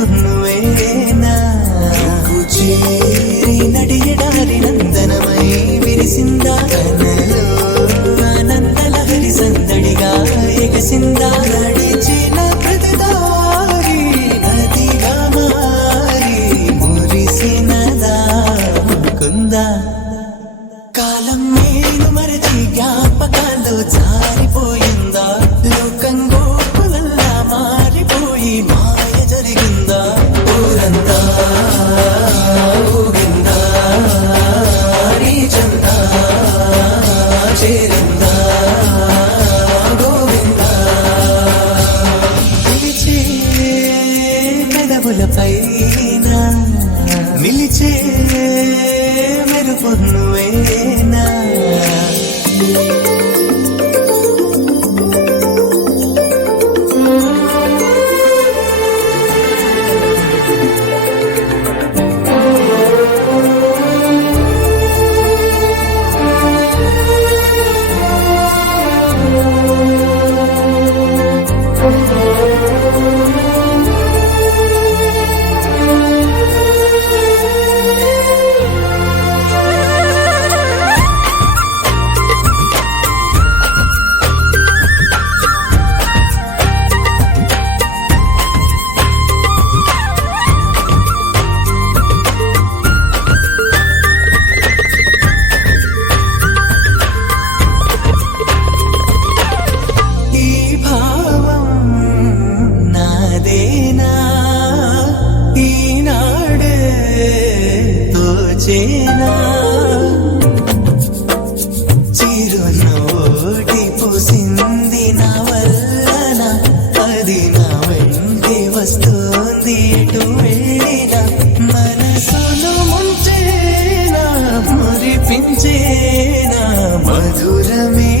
పొన్నువేనా చేరి నడియడారి నందనమై విరిసిందా కనలో ఆనందలహరి సందడిగా ఎగసిందా నడిచిన ప్రతిదారి నదిగా మారి మురిసినదా కుందా కాలం నేను మరచి జ్ఞాపకాల్లో జారిపోయిందా లోకం గోపులల్లా మారిపోయి మాయ జరిగిందా ఊరంతా ఊగిందా నీ చందా చేరిందా గోవిందా పిలిచే పెదవులపైన నిలిచే మెరుపు నువ్వేనా చిరునోటి పూసింది నా వల్లన అది నా వెంటే వస్తుంది ఎటు వెళ్ళినా మనసును ముంచేనా మురిపించేనా మధురమే